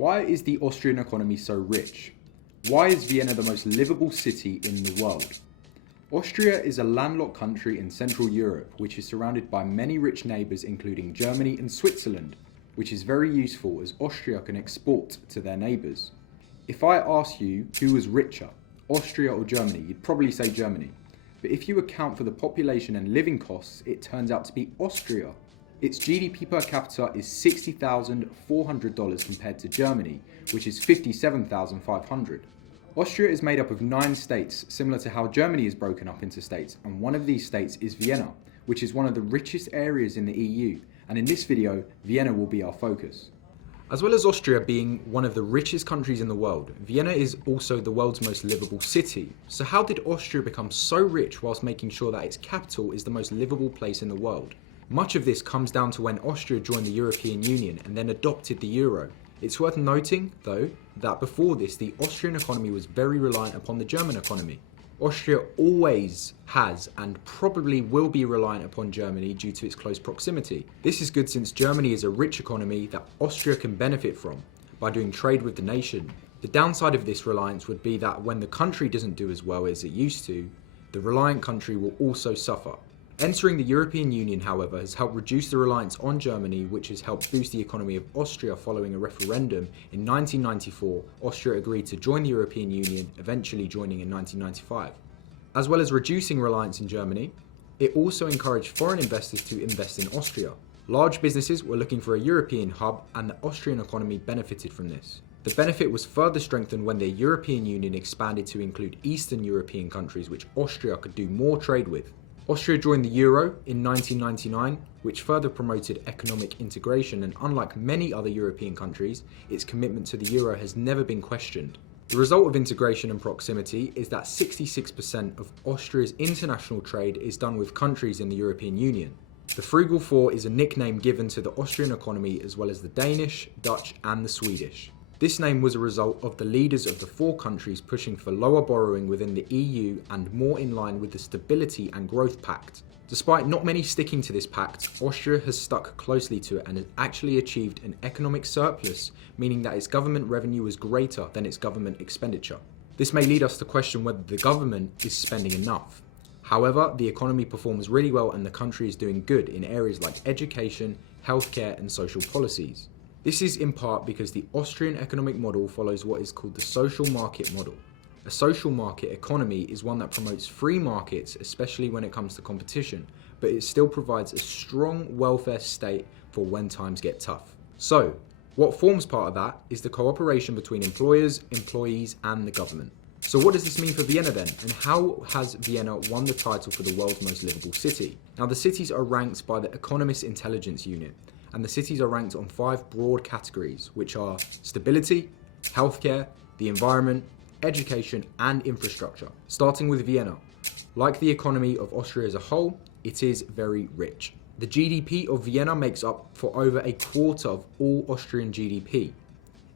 Why is the Austrian economy so rich? Why is Vienna the most livable city in the world? Austria is a landlocked country in Central Europe, which is surrounded by many rich neighbours including Germany and Switzerland, which is very useful as Austria can export to their neighbours. If I ask you who was richer, Austria or Germany, you'd probably say Germany. But if you account for the population and living costs, it turns out to be Austria. Its GDP per capita is $60,400 compared to Germany, which is $57,500. Austria is made up of 9 states, similar to how Germany is broken up into states, and one of these states is Vienna, which is one of the richest areas in the EU, and in this video, Vienna will be our focus. As well as Austria being one of the richest countries in the world, Vienna is also the world's most livable city. So how did Austria become so rich whilst making sure that its capital is the most livable place in the world? Much of this comes down to when Austria joined the European Union and then adopted the euro. It's worth noting, though, that before this, the Austrian economy was very reliant upon the German economy. Austria always has and probably will be reliant upon Germany due to its close proximity. This is good since Germany is a rich economy that Austria can benefit from by doing trade with the nation. The downside of this reliance would be that when the country doesn't do as well as it used to, the reliant country will also suffer. Entering the European Union, however, has helped reduce the reliance on Germany, which has helped boost the economy of Austria following a referendum. In 1994, Austria agreed to join the European Union, eventually joining in 1995. As well as reducing reliance in Germany, it also encouraged foreign investors to invest in Austria. Large businesses were looking for a European hub, and the Austrian economy benefited from this. The benefit was further strengthened when the European Union expanded to include Eastern European countries, which Austria could do more trade with. Austria joined the euro in 1999, which further promoted economic integration, and unlike many other European countries, its commitment to the euro has never been questioned. The result of integration and proximity is that 66% of Austria's international trade is done with countries in the European Union. The Frugal Four is a nickname given to the Austrian economy as well as the Danish, Dutch and the Swedish. This name was a result of the leaders of the 4 countries pushing for lower borrowing within the EU and more in line with the Stability and Growth Pact. Despite not many sticking to this pact, Austria has stuck closely to it and has actually achieved an economic surplus, meaning that its government revenue is greater than its government expenditure. This may lead us to question whether the government is spending enough. However, the economy performs really well and the country is doing good in areas like education, healthcare and social policies. This is in part because the Austrian economic model follows what is called the social market model. A social market economy is one that promotes free markets, especially when it comes to competition, but it still provides a strong welfare state for when times get tough. So, what forms part of that is the cooperation between employers, employees, and the government. So what does this mean for Vienna then? And how has Vienna won the title for the world's most livable city? Now, the cities are ranked by the Economist Intelligence Unit, and the cities are ranked on 5 broad categories, which are stability, healthcare, the environment, education and infrastructure. Starting with Vienna. Like the economy of Austria as a whole, it is very rich. The GDP of Vienna makes up for over a quarter of all Austrian GDP.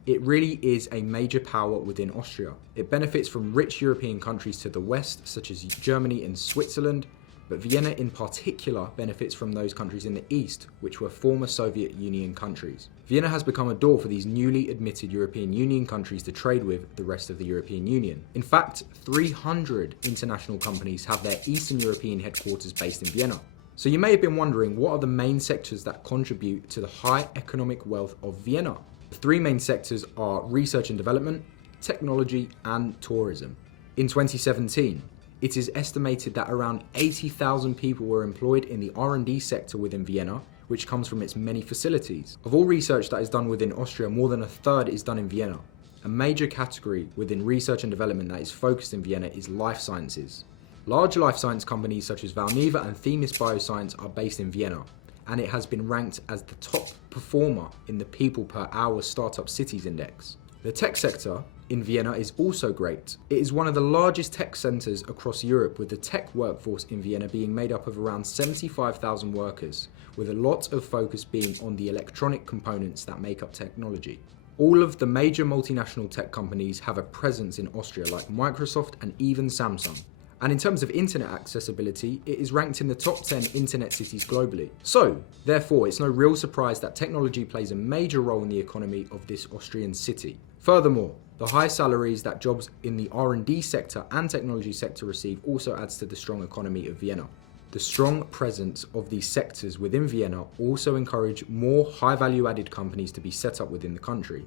It really is a major power within Austria. It benefits from rich European countries to the west, such as Germany and Switzerland, but Vienna in particular benefits from those countries in the east, which were former Soviet Union countries. Vienna has become a door for these newly admitted European Union countries to trade with the rest of the European Union. In fact, 300 international companies have their Eastern European headquarters based in Vienna. So you may have been wondering, what are the main sectors that contribute to the high economic wealth of Vienna? The 3 main sectors are research and development, technology and tourism. In 2017, it is estimated that around 80,000 people were employed in the R&D sector within Vienna, which comes from its many facilities. Of all research that is done within Austria, more than a third is done in Vienna. A major category within research and development that is focused in Vienna is life sciences. Large life science companies such as Valneva and Themis Bioscience are based in Vienna, and it has been ranked as the top performer in the People Per Hour Startup Cities Index. The tech sector in Vienna is also great. It is one of the largest tech centres across Europe, with the tech workforce in Vienna being made up of around 75,000 workers, with a lot of focus being on the electronic components that make up technology. All of the major multinational tech companies have a presence in Austria, like Microsoft and even Samsung. And in terms of internet accessibility, it is ranked in the top 10 internet cities globally. So, therefore, it's no real surprise that technology plays a major role in the economy of this Austrian city. Furthermore, the high salaries that jobs in the R&D sector and technology sector receive also adds to the strong economy of Vienna. The strong presence of these sectors within Vienna also encourage more high value added companies to be set up within the country.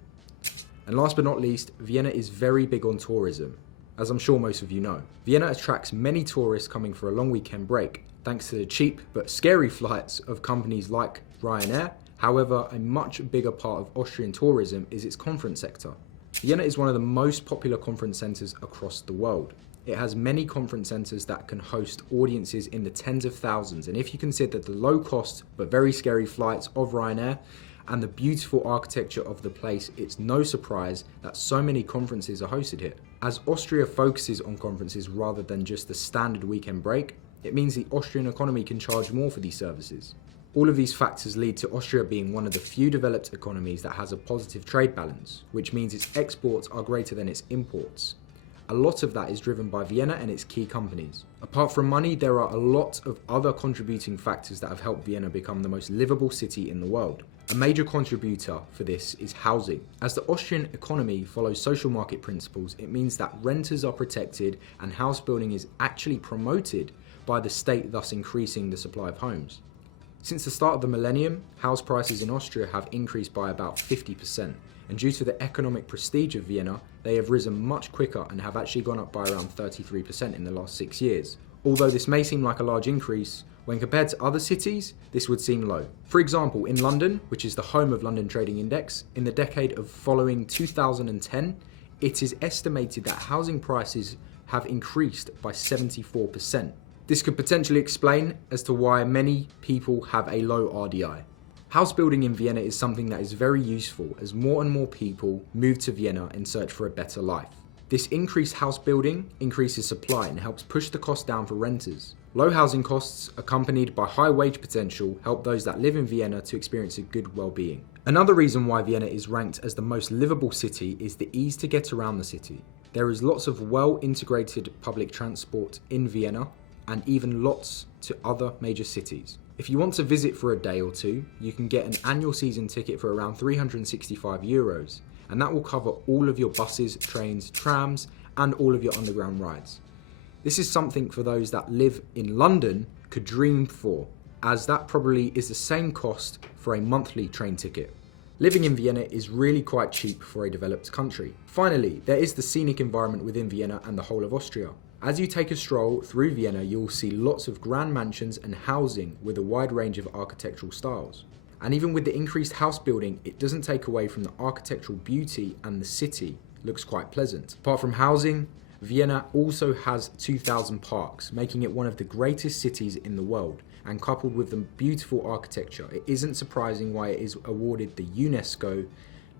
And last but not least, Vienna is very big on tourism, as I'm sure most of you know. Vienna attracts many tourists coming for a long weekend break, thanks to the cheap but scary flights of companies like Ryanair. However, a much bigger part of Austrian tourism is its conference sector. Vienna is one of the most popular conference centres across the world. It has many conference centres that can host audiences in the tens of thousands, and if you consider the low cost but very scary flights of Ryanair and the beautiful architecture of the place, it's no surprise that so many conferences are hosted here. As Austria focuses on conferences rather than just the standard weekend break, it means the Austrian economy can charge more for these services. All of these factors lead to Austria being one of the few developed economies that has a positive trade balance, which means its exports are greater than its imports. A lot of that is driven by Vienna and its key companies. Apart from money, there are a lot of other contributing factors that have helped Vienna become the most livable city in the world. A major contributor for this is housing. As the Austrian economy follows social market principles, it means that renters are protected and house building is actually promoted by the state, thus increasing the supply of homes. Since the start of the millennium, house prices in Austria have increased by about 50%, and due to the economic prestige of Vienna, they have risen much quicker and have actually gone up by around 33% in the last 6 years. Although this may seem like a large increase, when compared to other cities, this would seem low. For example, in London, which is the home of London Trading Index, in the decade of following 2010, it is estimated that housing prices have increased by 74%. This could potentially explain as to why many people have a low RDI. House building in Vienna is something that is very useful as more and more people move to Vienna in search for a better life. This increased house building increases supply and helps push the cost down for renters. Low housing costs, accompanied by high wage potential, help those that live in Vienna to experience a good well-being. Another reason why Vienna is ranked as the most livable city is the ease to get around the city. There is lots of well-integrated public transport in Vienna, and even lots to other major cities. If you want to visit for a day or two, you can get an annual season ticket for around €365, and that will cover all of your buses, trains, trams, and all of your underground rides. This is something for those that live in London could dream for, as that probably is the same cost for a monthly train ticket. Living in Vienna is really quite cheap for a developed country. Finally, there is the scenic environment within Vienna and the whole of Austria. As you take a stroll through Vienna, you will see lots of grand mansions and housing with a wide range of architectural styles. And even with the increased house building, it doesn't take away from the architectural beauty, and the city looks quite pleasant. Apart from housing, Vienna also has 2,000 parks, making it one of the greatest cities in the world. And coupled with the beautiful architecture, it isn't surprising why it is awarded the UNESCO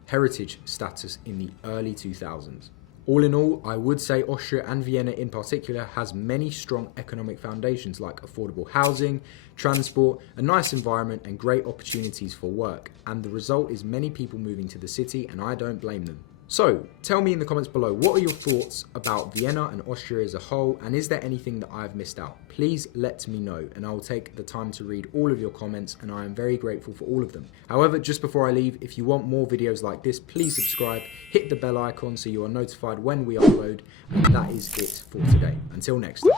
heritage status in the early 2000s. All in all, I would say Austria, and Vienna in particular, has many strong economic foundations like affordable housing, transport, a nice environment, and great opportunities for work. And the result is many people moving to the city, and I don't blame them. So, tell me in the comments below, what are your thoughts about Vienna and Austria as a whole, and is there anything that I've missed out? Please let me know, and I will take the time to read all of your comments, and I am very grateful for all of them. However, just before I leave, if you want more videos like this, please subscribe, hit the bell icon so you are notified when we upload, and that is it for today. Until next time.